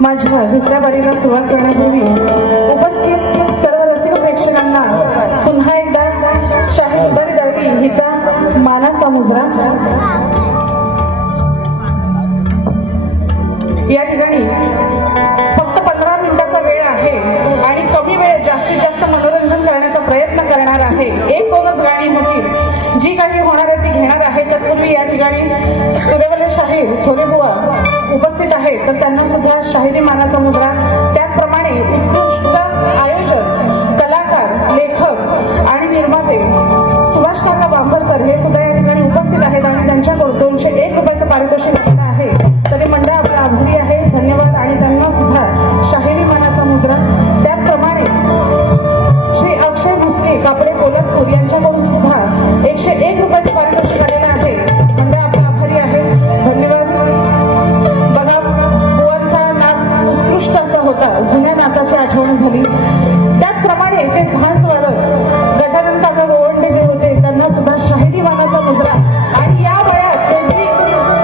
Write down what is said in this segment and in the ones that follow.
माझ्या दुसऱ्या बारीला सुरुवात करण्यापूर्वी उपस्थित सर्व रसिक प्रेक्षकांना पुन्हा एकदा शाही उदारी दळवी हिचा मानाचा मुजरा. या ठिकाणी फक्त 15 मिनिटाचा वेळ आहे आणि कमी वेळेत जास्तीत जास्त मनोरंजन करण्याचा प्रयत्न करणार आहे. 1-2च गाणी होतील, जी काही होणार आहे ती घेणार आहे. तत्पूर्वी या ठिकाणी तुरेवले शाहीर थोरे बुवा उपस्थित आहेत, तर त्यांना सुद्धा शाहिरी मानाचा मुद्रा. त्याचप्रमाणे उत्कृष्ट आयोजक, कलाकार, लेखक आणि निर्माते सुभाष काका बांबरकर हे सुद्धा या ठिकाणी उपस्थित आहेत आणि त्यांच्याकडून 201 रुपयाचं पारितोषिक दिलं आहे. तरी मंडळ आपला आभारी आहे, धन्यवाद. आणि त्यांना सुद्धा शाहिरी मानाचा मुजरा. त्याचप्रमाणे श्री अक्षय भुसके कापडे पोलतपूर यांच्याकडून सुद्धा 101 रुपयाचं पारितोषिक आलेलं आहे. मंडळ आपला आभारी आहे, धन्यवाद. बघा, बुवांचा नाच उत्कृष्ट असा होता, जुन्या नाचाची आठवण झाली. त्याचप्रमाणे जे झांजवादक गजानन काका गोवंडे जे होते त्यांना सुद्धा शाहिरी मानाचा मुजरा. आणि या वयात ते जी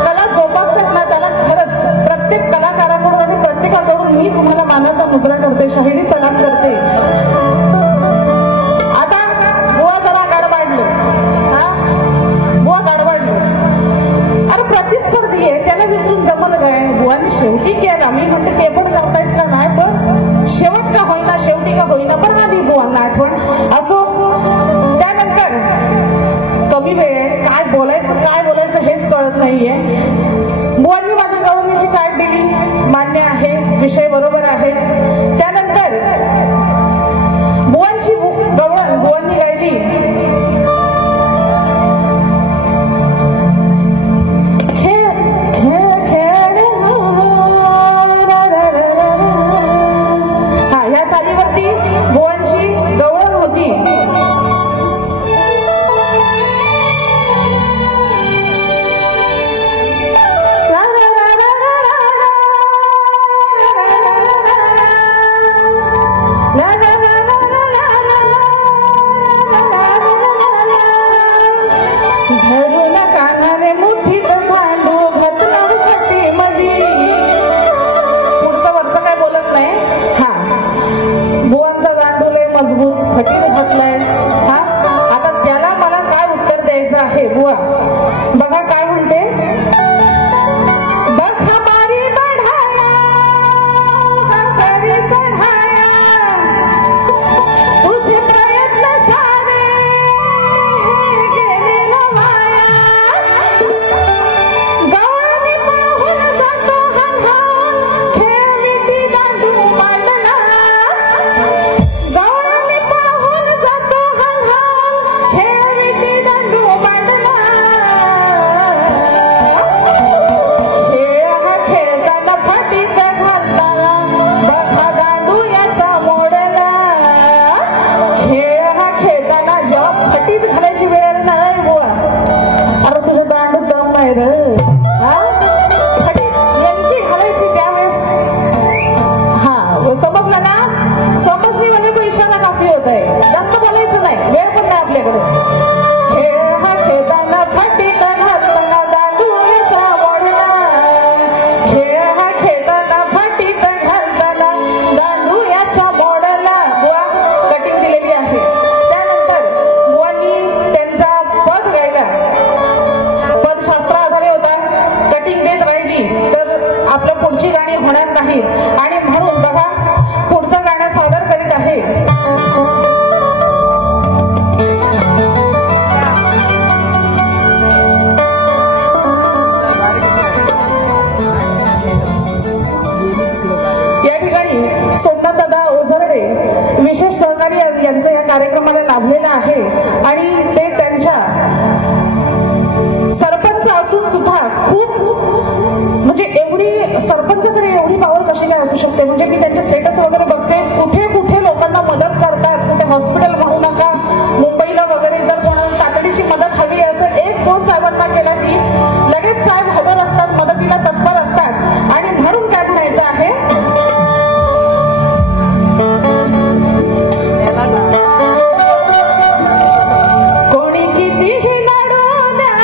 कला जोपासतात ना, त्याला खरंच प्रत्येक कलाकाराकडून आणि प्रत्येकाकडून मी तुम्हाला मानाचा मुजरा करते, शाहिरी सलाम करते. आता बुवा जरा गाडवाडले, बुवा गाडवाडले. अरे प्रतिस्पर्धी आहे, त्याला विसरून जमल काय? बुवाने शेवटी केला. मी म्हणते पेपर करतायत का नाही, पण शेवट का होईना, शेवटी का होईना, पण आधी बुवांना आठवण असो. त्यानंतर कमी वेळ काय बोलायचं हेच कळत नाहीये. बुवांनी माझ्याकडून जी कार्ड दिली मान्य आहे, विषय बरोबर आहे. त्यानंतर बुवांची गवळण बुवांनी गायली ह्या चालीवरती बुवांची गवळण होती. आता त्याला मला काय उत्तर द्यायचं आहे बुवा? बघा काय म्हणते. बघा बारी बढाया करी चढाया, तुझे प्रयत्न सारे गेले न वाया. गावाने पाहून जातो हंगाम, खेळी दांडू मांडला. आणि म्हणून बघा पुढचं गाणं सादर करीत आहे. या ठिकाणी सोमनाथदादा ओझरडे विशेष सहकारी यांचं या कार्यक्रमाला लाभलेलं आहे आणि ते त्यांच्या सरपंच असून सुद्धा खूप म्हणजे एवढी सरपंचाकडे एवढी पावर कशी काय असू शकते. म्हणजे मी त्यांचे स्टेटस वगैरे बघते, कुठे कुठे लोकांना मदत करतात, कुठे हॉस्पिटल म्हणू नका, मुंबईला वगैरे जर कोणाला तातडीची मदत हवी असं एक फोन साहेबांना केला की लगेच साहेब हजर असतात, मदतीला तत्पर असतात. आणि म्हणून काय म्हणायचं आहे, कोणी कितीही लढू द्या,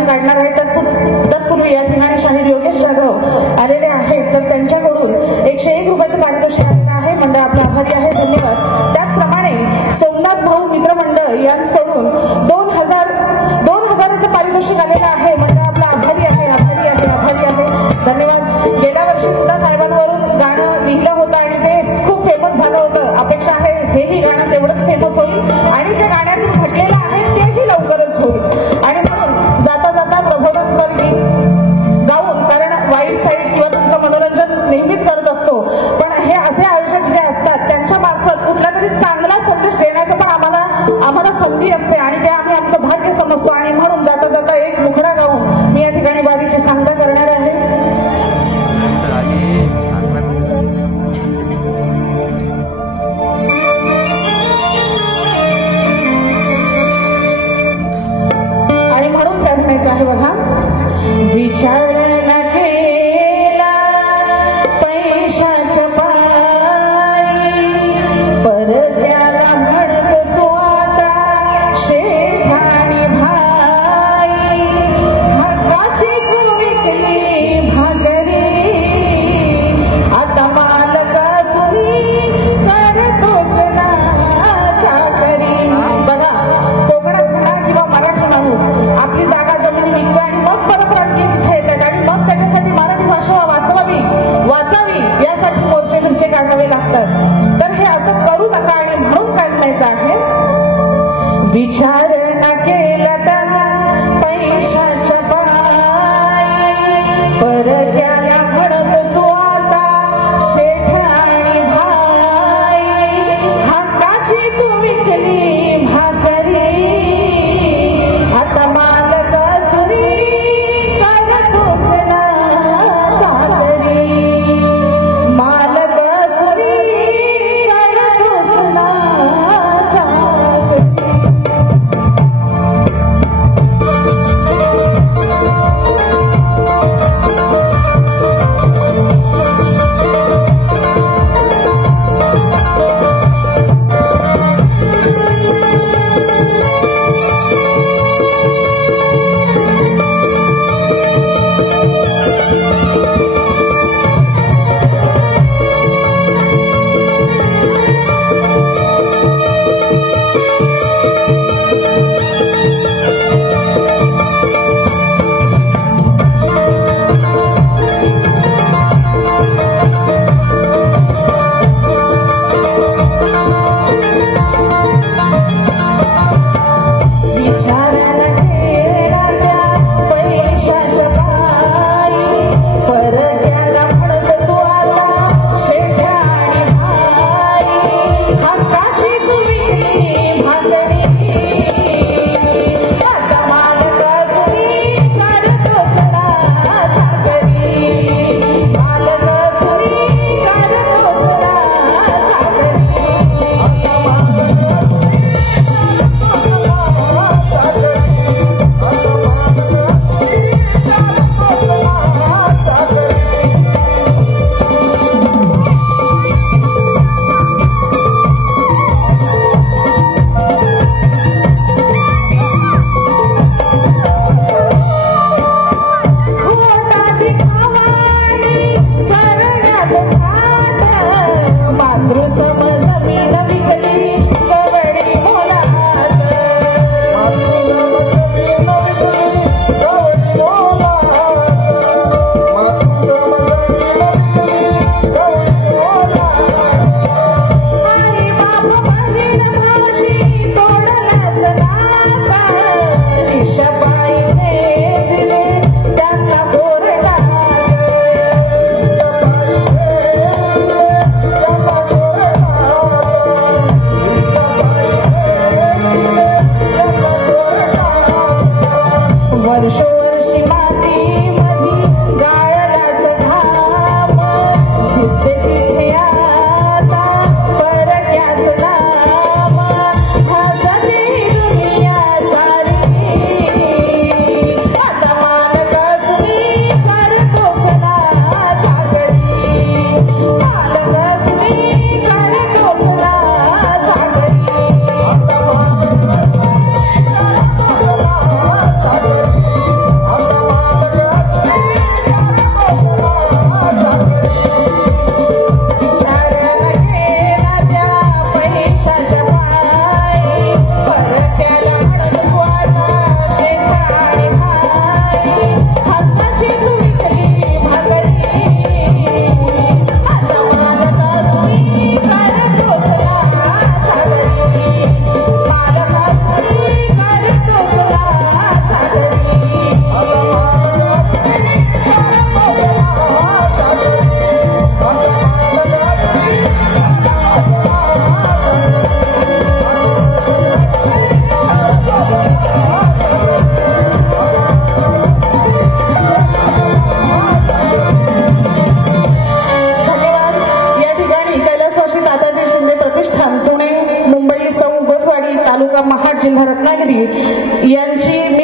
जे काढणार आहेत तत्पूर्वी या ठिकाणी शाहीर योगेश जाधव आलेले आहेत, तर त्यांच्याकडून 101 रुपयाचं पारितोषिक आलेलं आहे. मंडळ आपला आभारी आहे, धन्यवाद. त्याचप्रमाणे सोमनाथ भाऊ मित्र मंडळ यांच्याकडून 2000चं पारितोषिक आलेलं आहे. मंडळ आपला आभारी आहे, आभारी आहे, आभारी आहे, धन्यवाद. गेल्या वर्षी सुद्धा साहेबांवरून गाणं लिहिलं होतं आणि ते खूप फेमस झालं होतं. अपेक्षा आहे हेही गाणं तेवढंच फेमस होईल आणि जे गाण्यातून म्हटलेलं आहे तेही लवकरच होईल. आणि म्हणून जाता जाता प्रबोधनपर गीत गाऊन, कारण वाईट साईड किंवा तुमचं मनोरंजन नेहमीच करत असतो, पण हे असे आयोजक जे असतात त्यांच्या मार्फत कुठला तरी चांगला संदेश देण्याचं पण आम्हाला संधी असते आणि ते आम्ही आमचं भाग्य समजतो. आणि म्हणून जाता जाता एक मुखडा गाऊन मी या ठिकाणी वारीची सांगता करणार आहे. आणि म्हणून काय म्हणायचं आहे बघा, विचार न केला पैशाच्या पायी, परत्याला म्हणत तो आता शेठ आणि भाई, हक्काची तू विकली भाकरी, आता मालका सुनी करतोस ना चाकरी. बघा, कोकणात म्हणा किंवा मराठी माणूस आपली जागा जमीन विकतो आणि मग परत आणखी तिथे येतात आणि मग त्याच्यासाठी मराठी भाषा वाचावी यासाठी मोर्चे फिरचे काढावे लागतात. तर हे असं करू नका आणि म्हणून काय म्हणायचं आहे, विचार न केला तर पैशाच्या पायी, परत्याला म्हणत तू आता शेठ आणि भाई, हक्काची तू विकली भाकरी, आता मालक सुनी करतोस ना चाकरी, मालक सुनी करतोस ना चाकरी.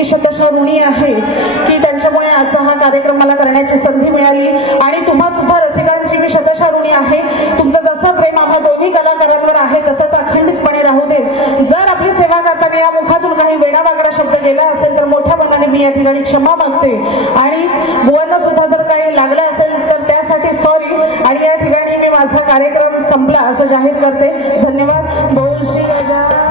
शतशः ऋणी आहे की त्यांच्यामुळे आजचा हा कार्यक्रम मला करण्याची संधी मिळाली आणि तुम्हा सुद्धा रसिकांची मी शतशः ऋणी आहे. तुमचं जसं प्रेम आम्हा दोन्ही कलाकारांवर आहे तसंच अखंडितपणे राहू दे. जर आपली सेवा करताना या मुखातून काही वेडावाकडा शब्द गेला असेल तर मोठ्या मनाने मी या ठिकाणी क्षमा मागते आणि बुवांना सुद्धा जर काही लागलं असेल तर त्यासाठी सॉरी. आणि या ठिकाणी मी माझा कार्यक्रम संपला असं जाहीर करते. धन्यवाद. बोल श्री गजानन.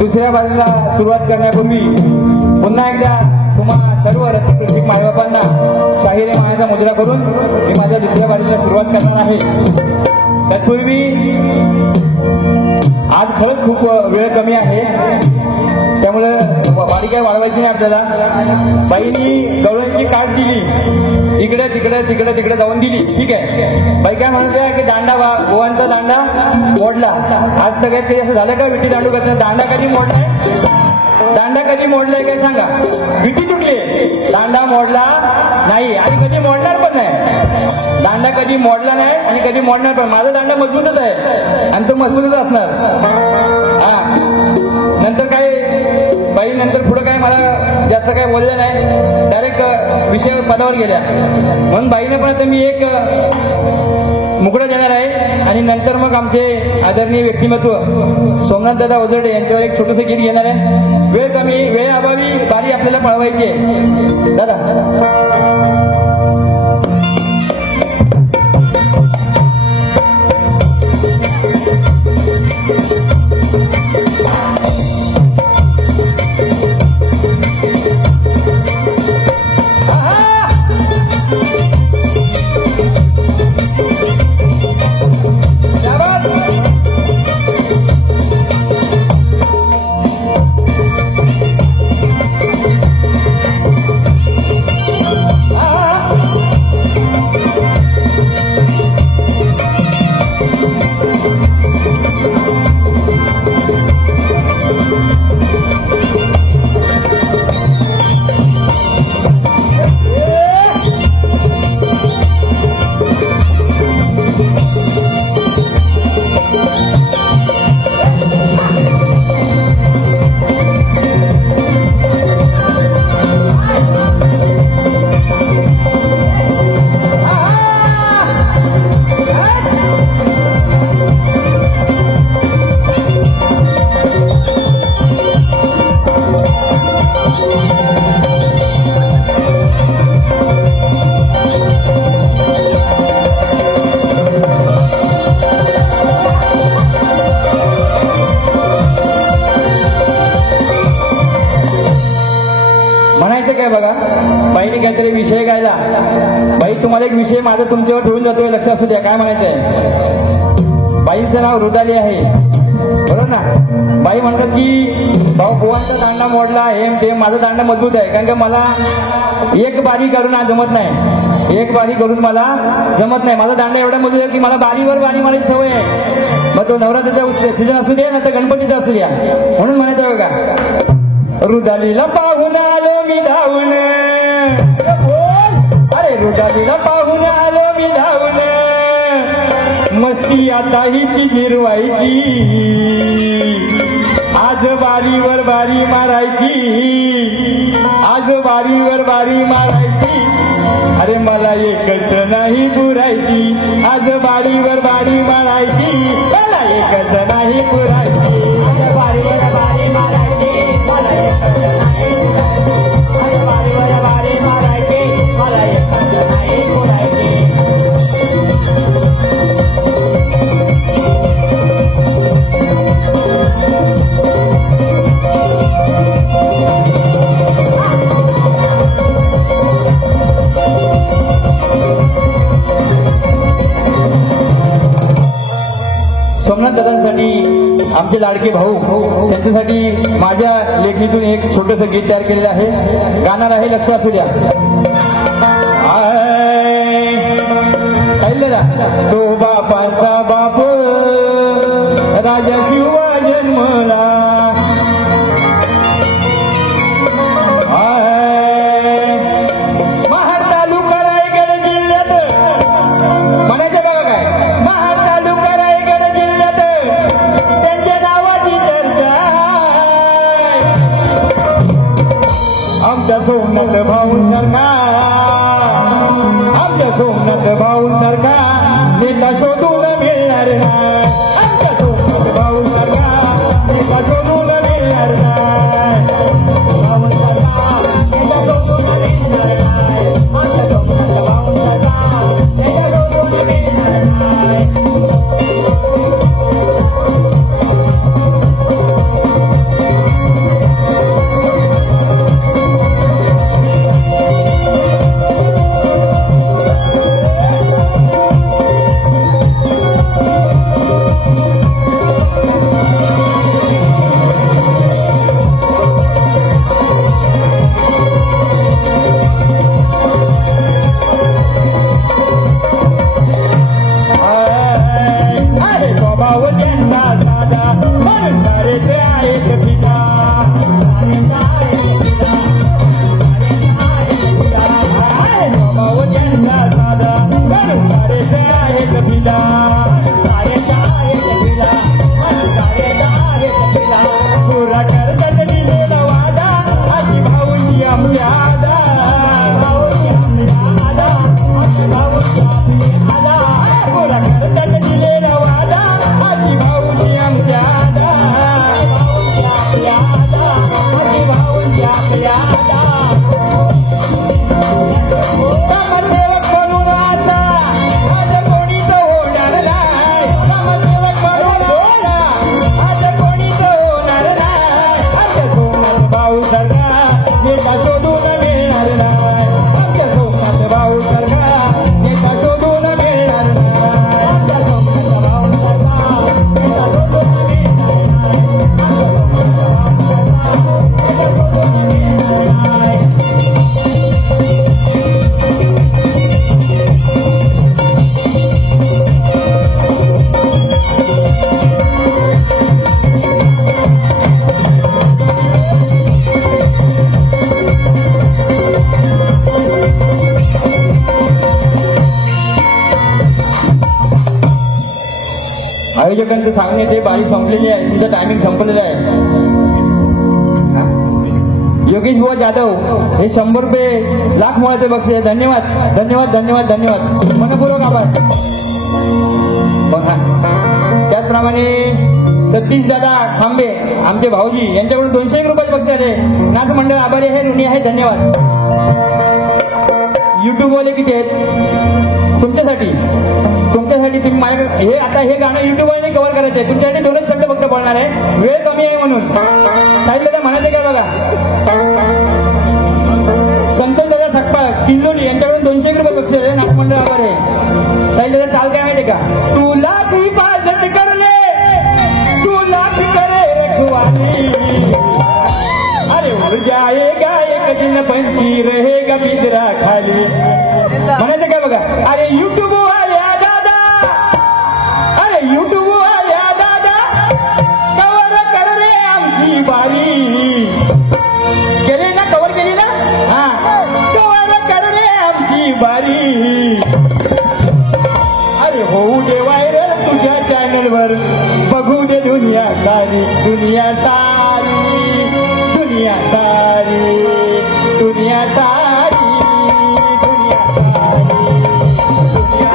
दुसऱ्या बाजूला सुरुवात करण्यापूर्वी पुन्हा एकदा तुम्हा सर्व रसिक रसिक मायबापांना शाहिरे मायाचा मुद्रा करून मी माझ्या दुसऱ्या बाजूला सुरुवात करणार आहे. तत्पूर्वी आज खरंच खूप वेळ कमी आहे त्यामुळे वारी काय वाढवायची नाही आपल्याला. बाईंनी गवळणची काठ दिली इकडे तिकडे तिकडे तिकडे जाऊन दिली. ठीक आहे. बाई काय म्हणते की दांडा गोवांचा दांडा मोडला. आज सगळ्यात काही असं झालं का विटी दांडू करतात? दांडा कधी मोडलाय? दांडा कधी मोडलाय काय सांगा? विटी तुटली, दांडा मोडला नाही आणि कधी मोडणार पण नाही. दांडा कधी मोडला नाही आणि कधी मोडणार पण. माझा दांडा मजबूतच आहे आणि तो मजबूतच असणार. हा नंतर काय बाई नंतर पुढे काय मला जास्त काय बोललं नाही, डायरेक्ट विषय पदावर गेल्या. म्हणून बाईने पण आता मी एक मुकडं देणार आहे आणि नंतर मग आमचे आदरणीय व्यक्तिमत्व सोमनाथ दादा ओझरडे यांच्यावर एक छोटंसं गीत घेणार आहे. वेळ कमी, वेळअभावी बारी आपल्याला पळवायची आहे. दादा काय बघा, बाईने काहीतरी विषय गायला. बाई तुम्हाला एक विषय माझा तुमच्यावर ठेवून जातोय, लक्ष असू द्या. काय म्हणायचंय? बाईंचं नाव रुदाली आहे. बरोबर ना. बाई म्हणतात की भाऊ बुवांचा दांडा मोडला हे ते, माझा दांडा मजबूत आहे. कारण का मला एक बारी करून जमत नाही, एक बारी करून मला जमत नाही. माझा दांडा एवढा मजबूत आहे की मला बारीवर बारी मला सवय आहे. मग तो नवरात्रीचा सीझन असू द्या ना तर गणपतीचा असू द्या. म्हणून म्हणायचं बघा, रुदालीला पाहून आलो मी धावून, अरे रुदालीला पाहून आलो मी धावून, मस्ती आता हिची जिरवायची, आज बारीवर बारी मारायची, आज बारीवर बारी मारायची. अरे मला एकच नाही पुरायची, आज बारीवर बारी मारायची, मला एकच नाही पुरायची, आज बारीवर बारी मारायची, मला एकच नाही पुरायची, आज बारीवर बारी मारायची, मला एकच नाही पुरायची. सोमनाथ दादांसाठी आमचे लाडके भाऊ, त्यांच्यासाठी माझ्या लेखणीतून एक छोटस गीत तयार केलेलं आहे. गाणार आहे, लक्ष असू द्या. साहिल्याला तो बापाचा बाप राजा शिवा जन्मला, महाड तालुका रायगड जिल्ह्यात, म्हणायचं बघा काय, महाड तालुका रायगड जिल्ह्यात त्यांच्या नावाची चर्चा. आमच्या सोमनाथ भाऊंसारखा, आमच्या सोमनाथ भाऊंसारखा नेता शोधून मिळणार नाही, आमच्या सोमनाथ भाऊंसारखा नेता शोधून मिळणार नाही, भाऊंसारखा नेता शोधून मिळणार नाही, आमच्या सोमनाथ भाऊंसारखा नेता शोधून मिळणार नाही. आयोजकांचं सांगणे ते बारी संपलेली आहे, तुमचं टायमिंग संपलेलं आहे. योगेश बुवा जाधव हे 100 रुपये लाख मोळाचे बक्षीस आहे. धन्यवाद धन्यवाद धन्यवाद धन्यवाद, मनपूर्वक आभार. त्याचप्रमाणे सतीश दादा खांबे आमचे भाऊजी यांच्याकडून 201 रुपयाचे बक्षीस आले. नाच मंडळ आभारी आहे, ऋणी आहे, धन्यवाद. युट्यूब वाले किती आहेत तुमच्यासाठी, तुमच्यासाठी तुम्ही माझ्या हे आता हे गाणं युट्यूबवर कव्हर करायचं आहे. तुमच्यासाठी 2च शब्द फक्त बोलणार आहे, वेळ कमी आहे म्हणून. साहित्य म्हणायचं काय बघा, संतोष दादा सकपाळ किल्लोली यांच्याकडून 201 रुपये बक्षीस आहे. नागमंडळ आभार आहे. साहित्य चाल काय माहिती का, तुला हिफाजत करले, तुला न पंची रहेगा पिंजरा खाली. म्हणायचं काय बघा. अरे युट्यूब वाल्या दादा, अरे युट्यूब वाल्या दादा, कवर कर रे आमची बारी. केली ना, कवर केली ना, हा, कवर कर रे आमची बारी. अरे होऊ दे व्हायरल तुझ्या चॅनलवर, बघू दे दुनिया सारी, दुनिया सारी, दुनिया सारी, दुनिया सारी, दुनिया सारी, दुनिया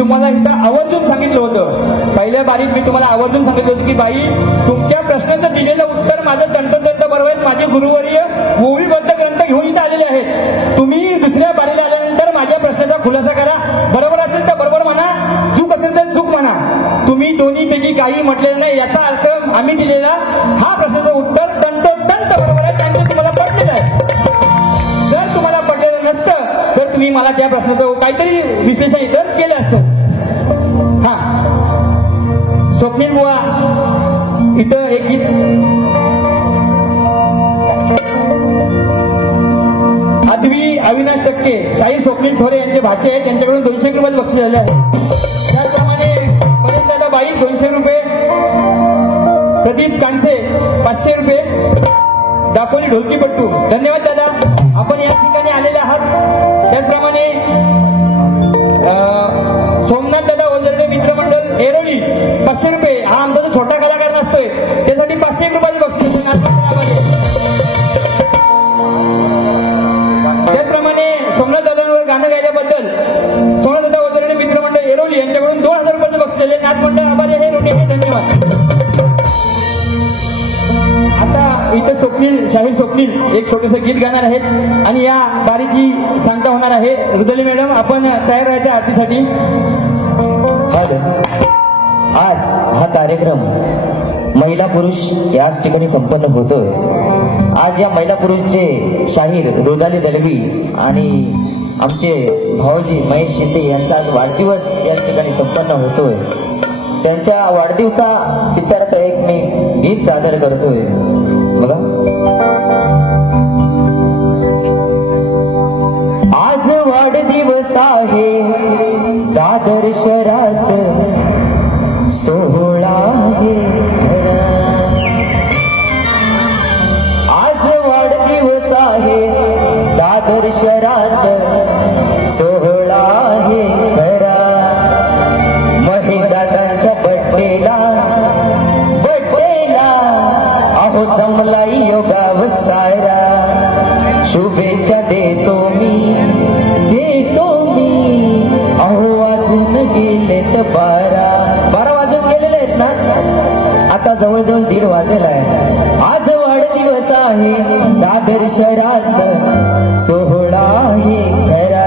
तुम्हाला एकदा आवर्जून सांगितलं होतं. पहिल्या बारीत मी तुम्हाला आवर्जून सांगितलं होतं की बाई, तुमच्या प्रश्नाचं दिलेलं उत्तर माझं तंतोतंत बरोबर आहे. माझे गुरुवर्य ओवीबद्ध ग्रंथ घेऊन इथं आलेले आहेत. तुम्ही दुसऱ्या बारीला आल्यानंतर माझ्या प्रश्नाचा खुलासा करा. बरोबर असेल तर बरोबर म्हणा, चूक असेल तर चूक म्हणा. तुम्ही दोन्हीपैकी काही म्हटलेलं नाही, याचा अर्थ आम्ही दिलेला हा प्रश्नाचं उत्तर तंतोतंत बरोबर आहे. त्यांचं तुम्हाला पडलेलं आहे. जर तुम्हाला पडलेलं नसतं तर तुम्ही मला त्या प्रश्नाचं काहीतरी विश्लेषण इथं केलं असतं. हा, स्वप्नील बुवा इथं एक गीत, अद्वी अविनाश टक्के, शाहीर स्वप्नील थोरे यांचे भाचे आहेत. त्यांच्याकडून 200 रुपये बक्षीस झाले आहे. त्याचप्रमाणे पर्यंत बाई 200 रुपये, प्रदीप कांसे 500 रुपये, दापोली ढोलकीपट्टू. धन्यवाद दादा, आपण या ठिकाणी आलेले आहात. त्याचप्रमाणे सोमनाथ दादा ओझरडे मित्रमंडळ एरोली 500 रुपये. हा आमचा जो छोटा कलाकार नसतोय त्यासाठी 501 रुपयाचे बक्षीस. त्याचप्रमाणे सोमनाथ दादांवर गाणं गायल्याबद्दल सोमनाथ दादा ओझरडे मित्रमंडळ एरोली यांच्याकडून 2000 रुपयाचे बक्षीस दिले. नाचमंडळ आभारी आहे. धन्यवाद. आता इथं स्वप्नील, शाहीर स्वप्नील एक छोटंसं गीत गाणार आहेत आणि या बारीची सांगता होणार आहे. रुदली मॅडम, आपण तयार राहायच्या आरतीसाठी. आज हा कार्यक्रम महिला पुरुष याच ठिकाणी संपन्न होतोय. आज या महिला पुरुषचे शाहीर रुदाली दलवी आणि आमचे भाऊजी महेश शिंदे यांचा आज वाढदिवस या ठिकाणी संपन्न होतोय. त्यांच्या वाढदिवसानिमित्त एक मी गीत सादर करतोय. बघा, आज वाढदिवस आहे, दादर शहरात सोहळा आहे. आज वाढदिवस आहे, दादर शहरात सोहळा आहे. महेश दादांच्या बड्डेला अहो जमलाई योगाव सारा. शुभेच्छा देतो मी, अहो वाजून गेलेत 12 वाजून गेलेले आहेत ना. आता जवळजवळ 1:30 वाजलेला आहे. आज वाढदिवस आहे, दादर शहरात सोहळा आहे खरा.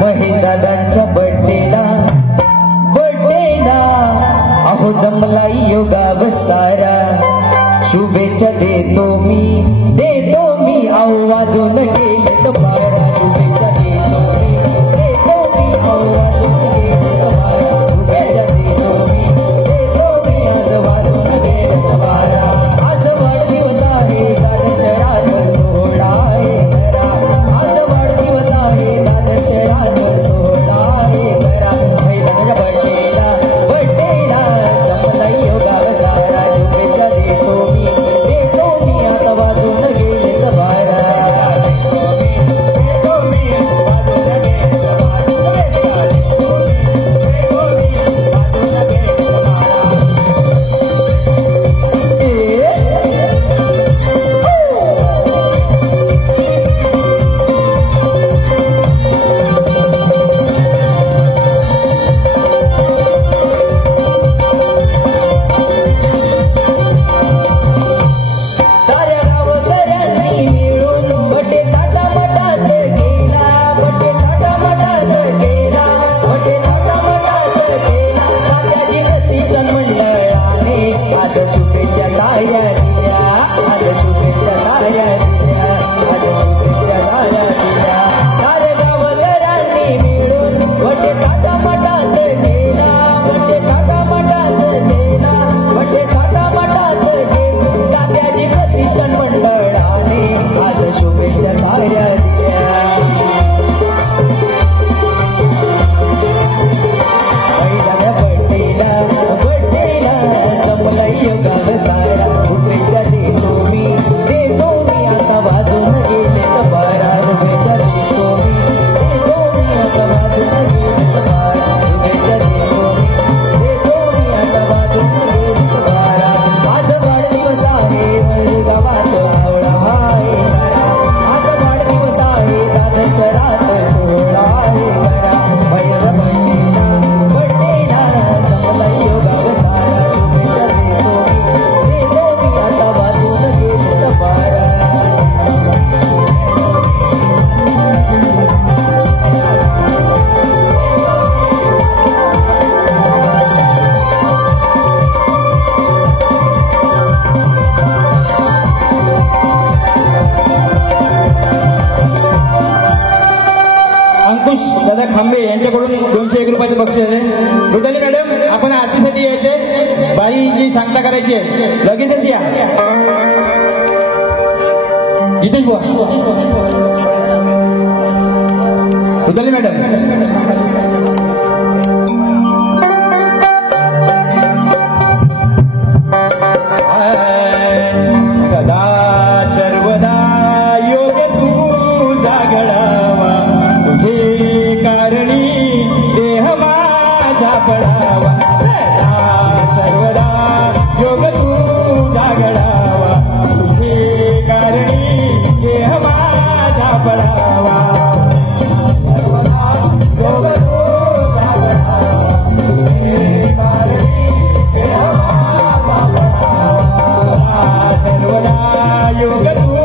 महेश दादांच्या बड्डेला अहो जमलाई योगाव सारा. शुभेच्छा देतो मी, अहो वाजून गेलेत 12. शुभेच्छा देतो मी, अहो वाजून गेलेत 12. शुभेच्छा देतो मी, आज वाजून गेलेत 12. आज वाढदिवस आहे, दादर शहरात सोहळा आहे खरा. आज वाढदिवस आहे, दादर शहरात सोहळा आहे खरा. मैदानाच्या बड्डेला जमलाई योगाव सारा. शुभेच्छा देतो मी, आता वाजून गेलेत 12. चर्चा करायची आहे. लगेचच या. जितेश बुवा, रुदाली मॅडम, सदा सर्वदा योग तुझा घडावा, तुझे कारणी देह माझा पडावा. सदा सर्वदा योग तुझा घडावा, तुझे कारणी देह माझा पडावा. सर्वदा योग तुझा घडावा, तुझे कारणी देह माझा पडावा. सर्वदा योग